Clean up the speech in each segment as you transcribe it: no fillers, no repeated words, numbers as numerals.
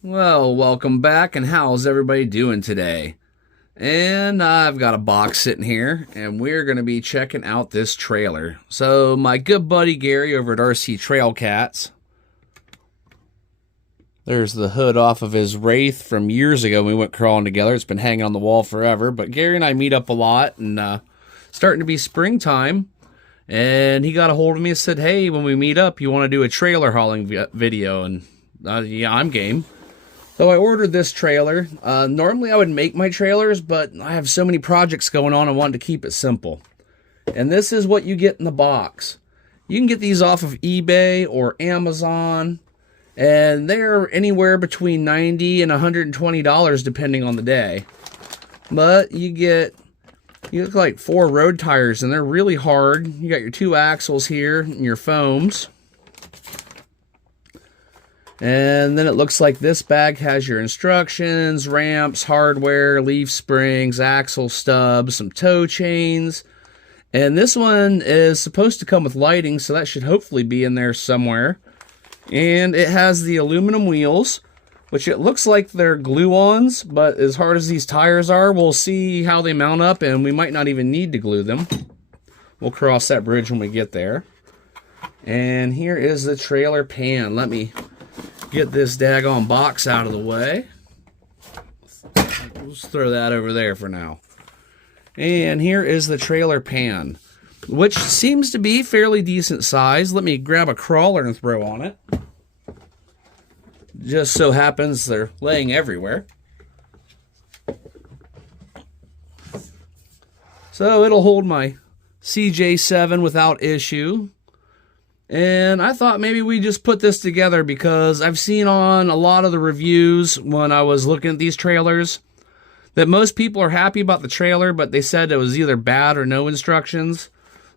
Well, welcome back, and how's everybody doing today? And I've got a box sitting here, and we're going to be checking out this trailer. So, my good buddy Gary over at RC Trail Cats, there's the hood off of his Wraith from years ago when we went crawling together. It's been hanging on the wall forever, but Gary and I meet up a lot, and starting to be springtime, and he got a hold of me and said, hey, when we meet up, you want to do a trailer hauling video? And yeah, I'm game. So I ordered this trailer. Normally I would make my trailers, but I have so many projects going on, I wanted to keep it simple. And this is what you get in the box. You can get these off of eBay or Amazon, and they're anywhere between $90 and $120 depending on the day. But you get like 4 road tires, and they're really hard. You got your 2 axles here and your foams. And then it looks like this bag has your instructions, ramps, hardware, leaf springs, axle stubs, some tow chains. And this one is supposed to come with lighting, so that should hopefully be in there somewhere. And it has the aluminum wheels, which it looks like they're glue-ons, but as hard as these tires are, we'll see how they mount up, and we might not even need to glue them. We'll cross that bridge when we get there. And here is the trailer pan. Let me get this daggone box out of the way. Let's throw that over there for now. And here is the trailer pan, which seems to be fairly decent size. Let me grab a crawler and throw on it. Just so happens they're laying everywhere. So it'll hold my CJ7 without issue. And I thought maybe we just put this together because I've seen on a lot of the reviews when I was looking at these trailers that most people are happy about the trailer, but they said it was either bad or no instructions.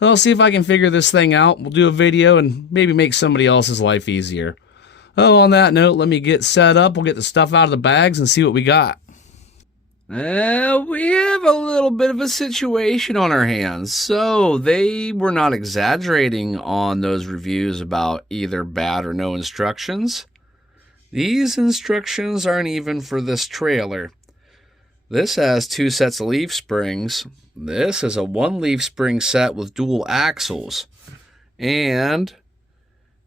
So I'll see if I can figure this thing out. We'll do a video and maybe make somebody else's life easier. Oh, on that note, let me get set up. We'll get the stuff out of the bags and see what we got. We have a little bit of a situation on our hands. So they were not exaggerating on those reviews about either bad or no instructions. These instructions aren't even for this trailer. This has 2 sets of leaf springs. This is a 1 leaf spring set with dual axles. And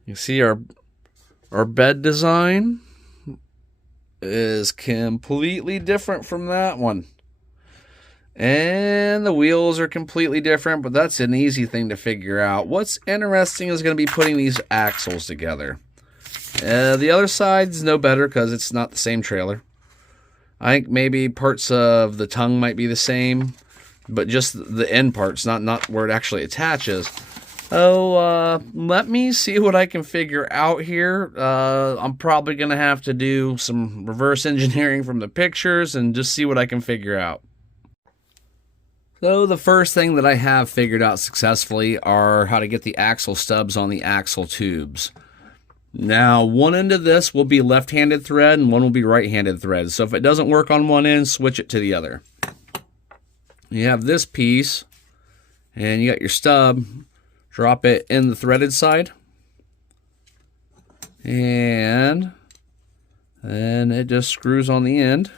you see our bed design is completely different from that one. And the wheels are completely different, but that's an easy thing to figure out. What's interesting is going to be putting these axles together. The other side's no better because it's not the same trailer. I think maybe parts of the tongue might be the same, but just the end parts, not where it actually attaches. Let me see what I can figure out here. I'm probably going to have to do some reverse engineering from the pictures and just see what I can figure out. So the first thing that I have figured out successfully are how to get the axle stubs on the axle tubes. Now, one end of this will be left-handed thread and one will be right-handed thread. So if it doesn't work on one end, switch it to the other. You have this piece, and you got your stub. Drop it in the threaded side, and then it just screws on the end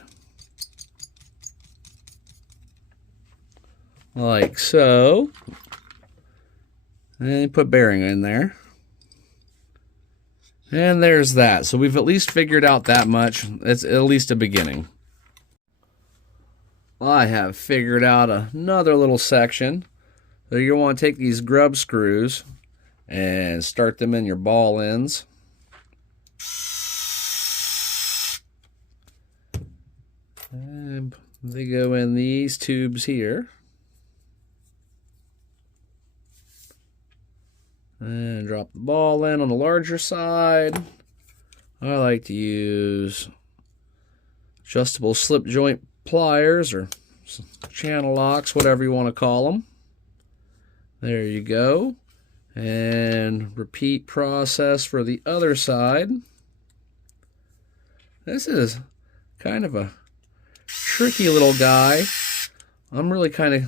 like so, and put bearing in there, and there's that. So we've at least figured out that much. It's at least a beginning. I have figured out another little section. So you want to take these grub screws and start them in your ball ends. And they go in these tubes here. And drop the ball in on the larger side. I like to use adjustable slip joint pliers or channel locks, whatever you want to call them. There you go. And repeat process for the other side. This is kind of a tricky little guy. I'm really kind of...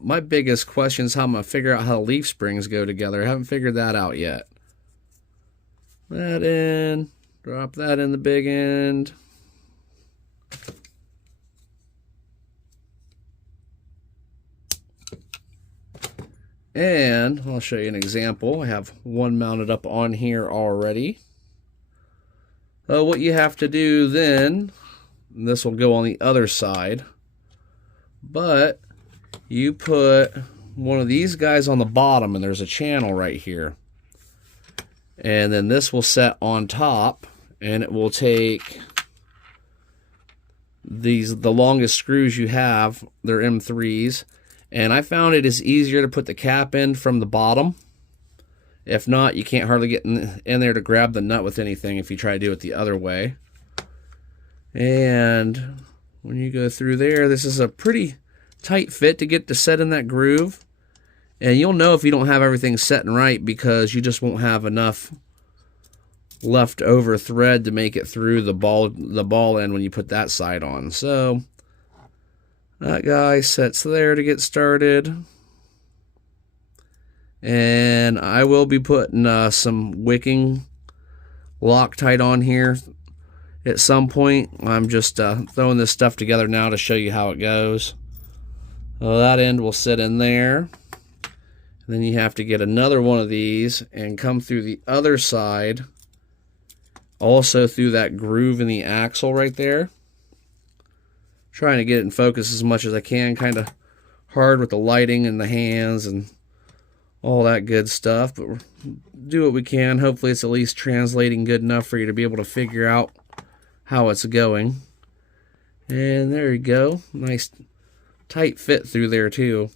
My biggest question is how I'm going to figure out how leaf springs go together. I haven't figured that out yet. That in. Drop that in the big end. And I'll show you an example. I have one mounted up on here already. So what you have to do then, and this will go on the other side, but you put one of these guys on the bottom, and there's a channel right here. And then this will set on top, and it will take the longest screws you have. They're M3s. And I found it is easier to put the cap in from the bottom. If not, you can't hardly get in there to grab the nut with anything if you try to do it the other way. And when you go through there, this is a pretty tight fit to get to set in that groove. And you'll know if you don't have everything setting right because you just won't have enough leftover thread to make it through the ball end when you put that side on. So that guy sets there to get started. And I will be putting some wicking Loctite on here at some point. I'm just throwing this stuff together now to show you how it goes. So that end will sit in there. And then you have to get another one of these and come through the other side, also through that groove in the axle right there. Trying to get it in focus as much as I can, kind of hard with the lighting and the hands and all that good stuff, but we'll do what we can. Hopefully it's at least translating good enough for you to be able to figure out how it's going. And there you go. Nice tight fit through there too.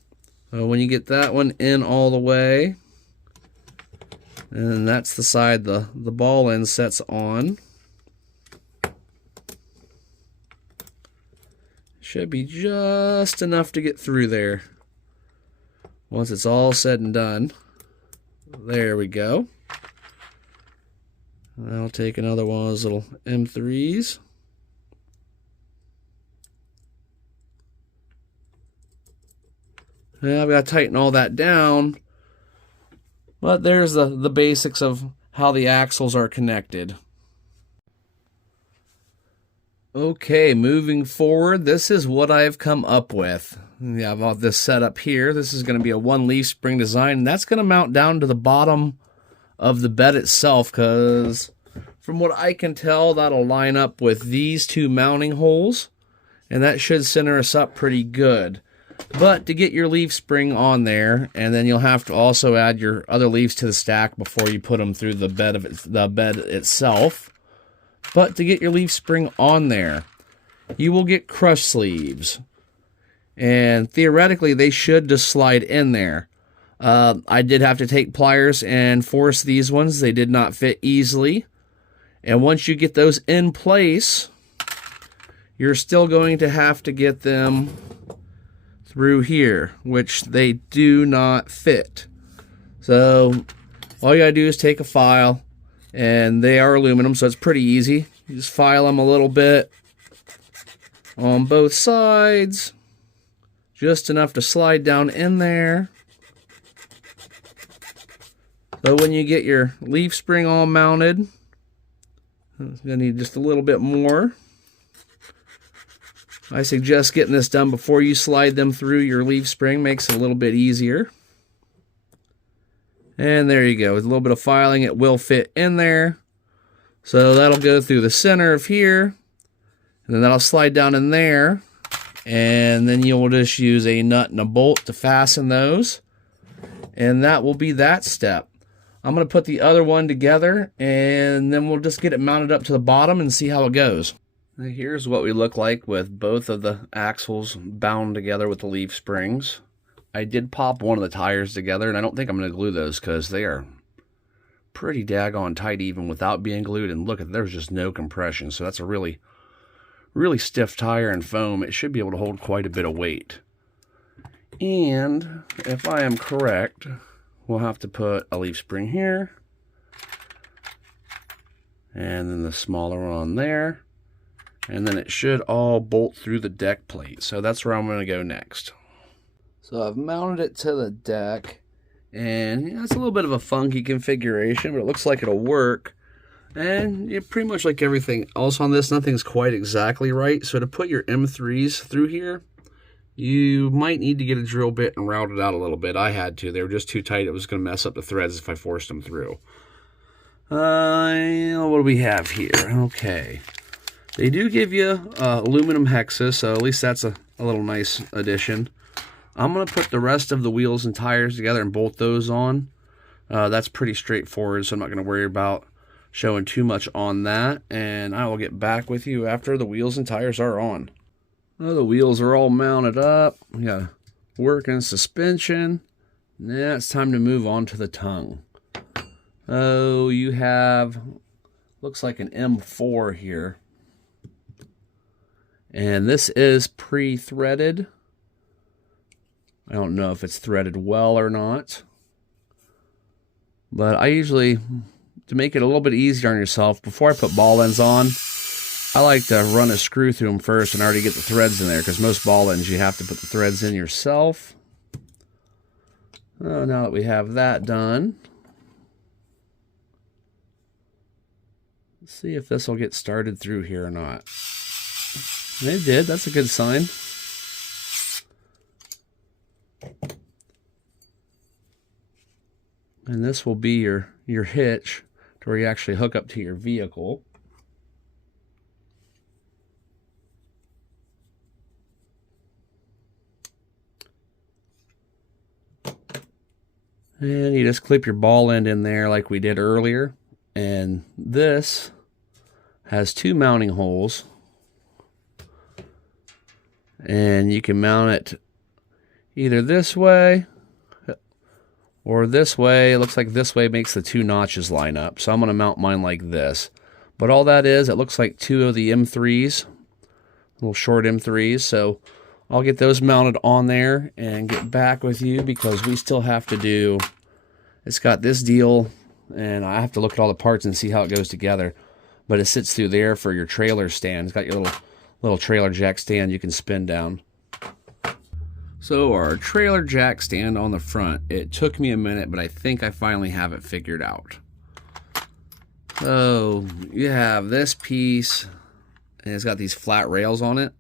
When you get that one in all the way, and that's the side the ball end sets on. Should be just enough to get through there. Once it's all said and done. There we go. I'll take another one of those little M3s. And I've got to tighten all that down. But there's the basics of how the axles are connected. Okay, moving forward, this is what I've come up with. Yeah, I've got this set up here. This is going to be a one leaf spring design, and that's going to mount down to the bottom of the bed itself, because from what I can tell, that'll line up with these two mounting holes, and that should center us up pretty good. But to get your leaf spring on there, and then you'll have to also add your other leaves to the stack before you put them through the bed itself. But to get your leaf spring on there, you will get crush sleeves. And theoretically, they should just slide in there. I did have to take pliers and force these ones. They did not fit easily. And once you get those in place, you're still going to have to get them through here, which they do not fit. So all you gotta do is take a file, and they are aluminum, so it's pretty easy. You just file them a little bit on both sides, just enough to slide down in there. So when you get your leaf spring all mounted, I'm gonna need just a little bit more. I suggest getting this done before you slide them through your leaf spring. Makes it a little bit easier. And there you go. With a little bit of filing, it will fit in there. So that'll go through the center of here. And then that'll slide down in there. And then you'll just use a nut and a bolt to fasten those. And that will be that step. I'm going to put the other one together, and then we'll just get it mounted up to the bottom and see how it goes. Now here's what we look like with both of the axles bound together with the leaf springs. I did pop one of the tires together, and I don't think I'm going to glue those because they are pretty daggone tight even without being glued. And look, there's just no compression, so that's a really stiff tire and foam. It should be able to hold quite a bit of weight. And if I am correct, we'll have to put a leaf spring here, and then the smaller one on there. And then it should all bolt through the deck plate. So that's where I'm going to go next. So I've mounted it to the deck. And it's a little bit of a funky configuration, but it looks like it'll work. And pretty much like everything else on this, nothing's quite exactly right. So to put your M3s through here, you might need to get a drill bit and route it out a little bit. I had to. They were just too tight. It was going to mess up the threads if I forced them through. What do we have here? Okay. They do give you aluminum hexes, so at least that's a little nice addition. I'm going to put the rest of the wheels and tires together and bolt those on. That's pretty straightforward, so I'm not going to worry about showing too much on that. And I will get back with you after the wheels and tires are on. Well, the wheels are all mounted up. We got working suspension. Now it's time to move on to the tongue. Oh, you have, looks like an M4 here. And this is pre-threaded. I don't know if it's threaded well or not. But I usually, to make it a little bit easier on yourself, before I put ball ends on, I like to run a screw through them first and already get the threads in there, because most ball ends you have to put the threads in yourself. Oh, now that we have that done, let's see if this will get started through here or not. It did. That's a good sign. And this will be your hitch to where you actually hook up to your vehicle. And you just clip your ball end in there like we did earlier. And this has two mounting holes. And you can mount it either this way or this way. It looks like this way makes the two notches line up. So I'm going to mount mine like this. But all that is, it looks like two of the M3s, little short M3s. So I'll get those mounted on there and get back with you, because we still have to do, it's got this deal, and I have to look at all the parts and see how it goes together. But it sits through there for your trailer stand. It's got your little trailer jack stand you can spin down. So our trailer jack stand on the front, it took me a minute, but I think I finally have it figured out. So you have this piece, and it's got these flat rails on it.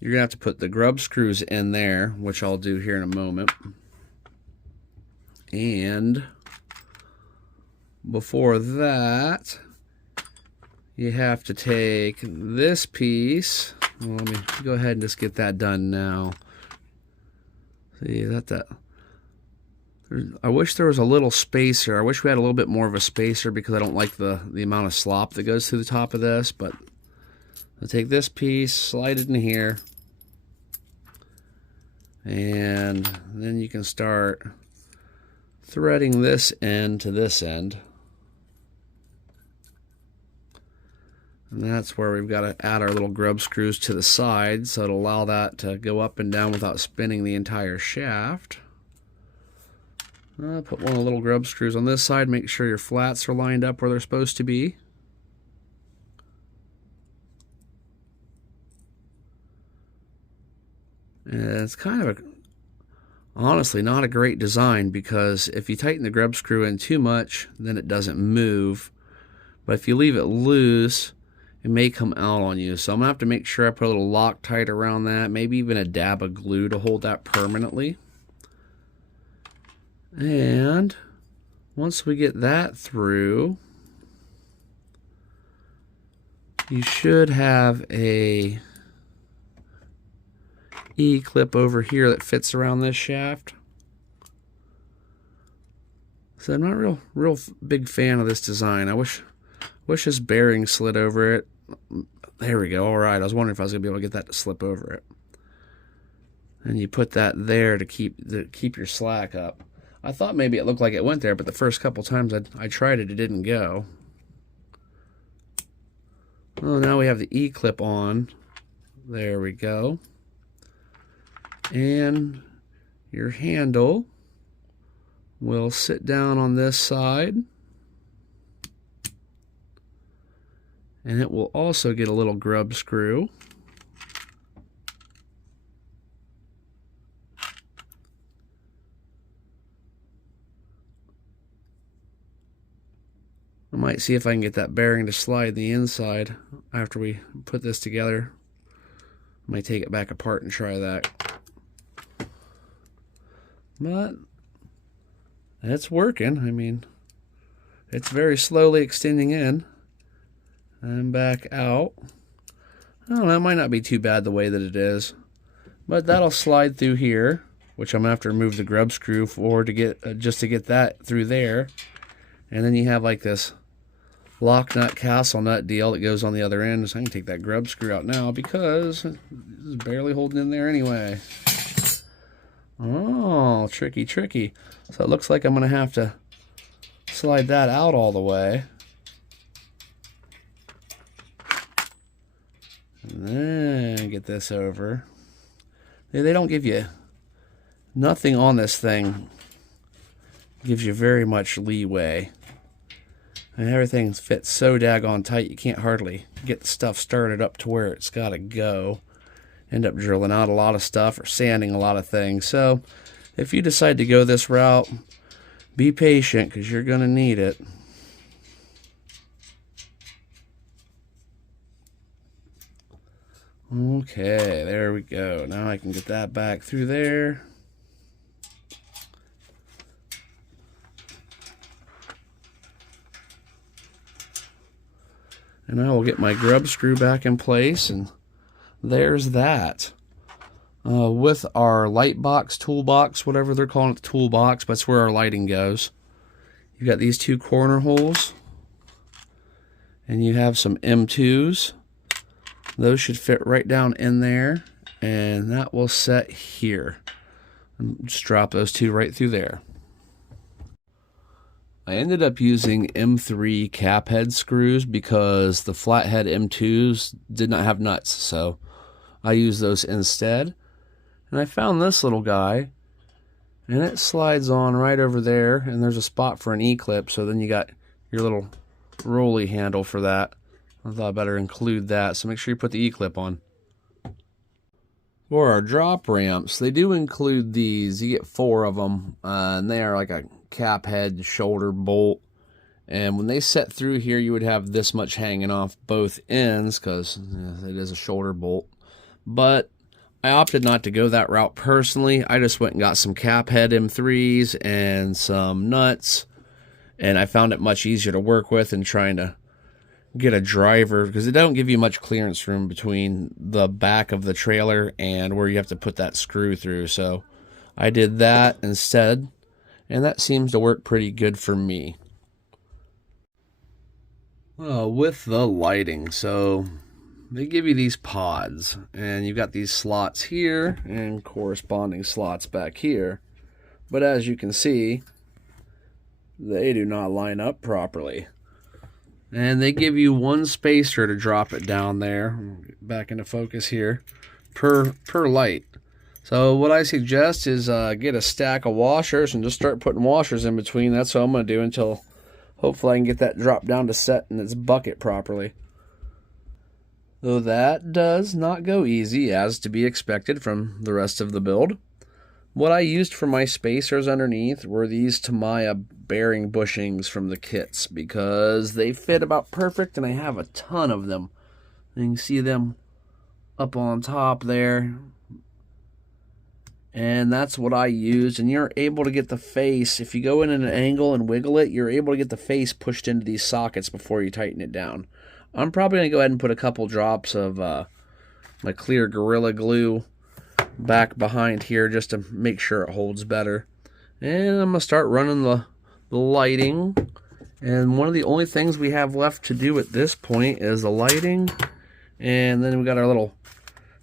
You're gonna have to put the grub screws in there, which I'll do here in a moment. And before that, you have to take this piece. Well, let me go ahead and just get that done now. See that I wish there was a little spacer. I wish we had a little bit more of a spacer, because I don't like the amount of slop that goes through the top of this. But I'll take this piece, slide it in here, and then you can start threading this end to this end. And that's where we've got to add our little grub screws to the side, so it'll allow that to go up and down without spinning the entire shaft. Put one of the little grub screws on this side, make sure your flats are lined up where they're supposed to be. And it's kind of honestly not a great design, because if you tighten the grub screw in too much, then it doesn't move. But if you leave it loose, it may come out on you. So I'm gonna have to make sure I put a little Loctite around that, maybe even a dab of glue to hold that permanently. And once we get that through, you should have a E-clip over here that fits around this shaft. So I'm not real big fan of this design. I wish this bearing slid over it. There we go. All right. I was wondering if I was gonna be able to get that to slip over it. And you put that there to keep your slack up. I thought maybe it looked like it went there, but the first couple times I tried it, it didn't go. Oh, now we have the E-clip on. There we go. And your handle will sit down on this side. And it will also get a little grub screw. I Might see if I can get that bearing to slide the inside after we put this together. Might take it back apart and try that. But it's working. I mean, it's very slowly extending in and back out. I don't know, it might not be too bad the way that it is. But that'll slide through here, which I'm going to have to remove the grub screw for to get just to get that through there. And then you have like this lock nut, castle nut deal that goes on the other end. So I can take that grub screw out now because it's barely holding in there anyway. Oh, tricky, tricky. So it looks like I'm going to have to slide that out all the way. And then get this over. They don't give you nothing on this thing. Gives you very much leeway. And everything fits so daggone tight you can't hardly get the stuff started up to where it's got to go. End up drilling out a lot of stuff or sanding a lot of things. So if you decide to go this route, be patient because you're going to need it. Okay, there we go. Now I can get that back through there. And I will get my grub screw back in place, and there's that. With our light box, toolbox, whatever they're calling it, the toolbox, but that's where our lighting goes. You've got these two corner holes, and you have some M2s. Those should fit right down in there, and that will set here. And just drop those two right through there. I ended up using M3 cap head screws because the flathead M2s did not have nuts, so I used those instead. And I found this little guy, and it slides on right over there, and there's a spot for an E-clip, so then you got your little rolly handle for that. I thought I'd better include that, so make sure you put the E-clip on. For our drop ramps, they do include these. You get 4 of them, and they are like a cap head shoulder bolt. And when they set through here, you would have this much hanging off both ends because it is a shoulder bolt. But I opted not to go that route personally. I just went and got some cap head M3s and some nuts, and I found it much easier to work with than trying to get a driver because they don't give you much clearance room between the back of the trailer and where you have to put that screw through. So I did that instead, and that seems to work pretty good for me. With the lighting, so they give you these pods, and you've got these slots here and corresponding slots back here. But as you can see, they do not line up properly. And they give you one spacer to drop it down there, back into focus here, per light. So what I suggest is get a stack of washers and just start putting washers in between. That's what I'm going to do until hopefully I can get that drop down to set in its bucket properly. Though that does not go easy, as to be expected from the rest of the build. What I used for my spacers underneath were these Tamiya bearing bushings from the kits because they fit about perfect, and I have a ton of them. You can see them up on top there. And that's what I used, and you're able to get the face, if you go in at an angle and wiggle it, you're able to get the face pushed into these sockets before you tighten it down. I'm probably going to go ahead and put a couple drops of my clear Gorilla Glue back behind here just to make sure it holds better. And I'm going to start running the lighting. And one of the only things we have left to do at this point is the lighting. And then we got our little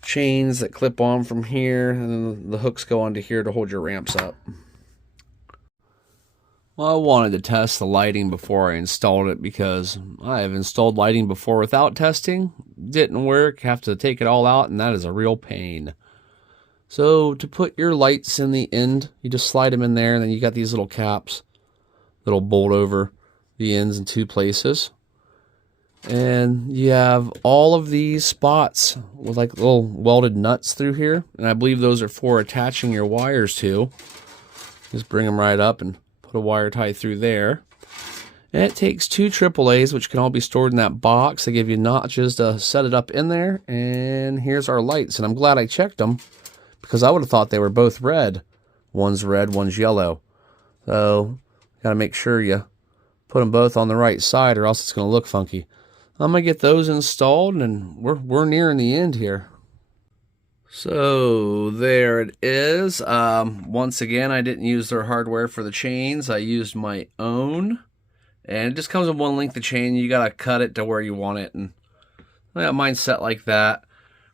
chains that clip on from here, and then the hooks go onto here to hold your ramps up. Well, I wanted to test the lighting before I installed it because I have installed lighting before without testing. Didn't work. Have to take it all out, and that is a real pain. So to put your lights in the end, you just slide them in there, and then you got these little caps that'll bolt over the ends in 2 places. And you have all of these spots with like little welded nuts through here, and I believe those are for attaching your wires to. Just bring them right up and put a wire tie through there. And it takes 2 AAAs, which can all be stored in that box. They give you notches to set it up in there. And here's our lights. And I'm glad I checked them, because I would have thought they were both red. One's red, one's yellow. So, got to make sure you put them both on the right side, or else it's going to look funky. I'm going to get those installed, and we're nearing the end here. So there it is. Once again, I didn't use their hardware for the chains. I used my own. And it just comes in one length of chain. You got to cut it to where you want it. And I got mine set like that.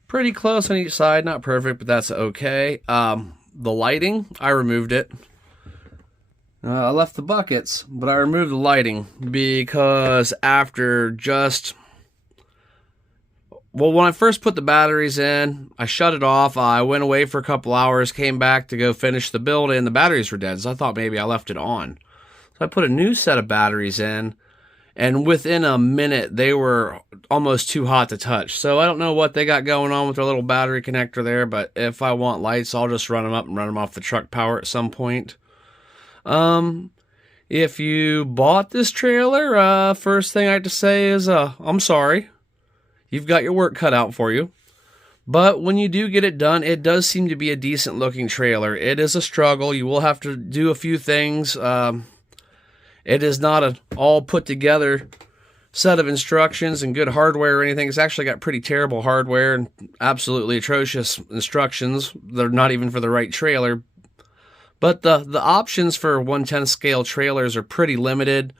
Pretty close on each side. Not perfect, but that's okay. The lighting, I removed it. I left the buckets, but I removed the lighting because after just... Well, when I first put the batteries in, I shut it off. I went away for a couple hours, came back to go finish the build, and the batteries were dead. So I thought maybe I left it on. So I put a new set of batteries in, and within a minute, they were almost too hot to touch. So I don't know what they got going on with their little battery connector there, but if I want lights, I'll just run them up and run them off the truck power at some point. If you bought this trailer, first thing I have to say is, I'm sorry. You've got your work cut out for you. But when you do get it done, it does seem to be a decent looking trailer. It is a struggle. You will have to do a few things. It is not an all put together set of instructions and good hardware or anything. It's actually got pretty terrible hardware and absolutely atrocious instructions. They're not even for the right trailer. But the options for 1/10 scale trailers are pretty limited.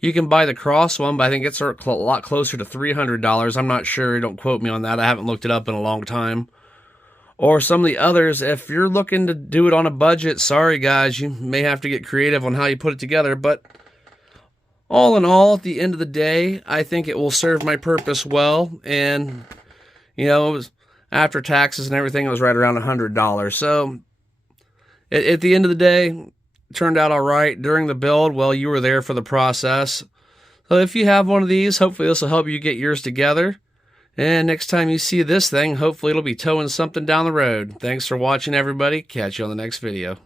You can buy the Cross one, but I think it's a lot closer to $300. I'm not sure. Don't quote me on that. I haven't looked it up in a long time. Or some of the others, if you're looking to do it on a budget, sorry guys, you may have to get creative on how you put it together. But all in all, at the end of the day, I think it will serve my purpose well. And, you know, it was, after taxes and everything, it was right around $100. So at the end of the day, turned out all right. During the build, well, you were there for the process. So if you have one of these, hopefully this will help you get yours together. And next time you see this thing, hopefully it'll be towing something down the road. Thanks for watching, everybody. Catch you on the next video.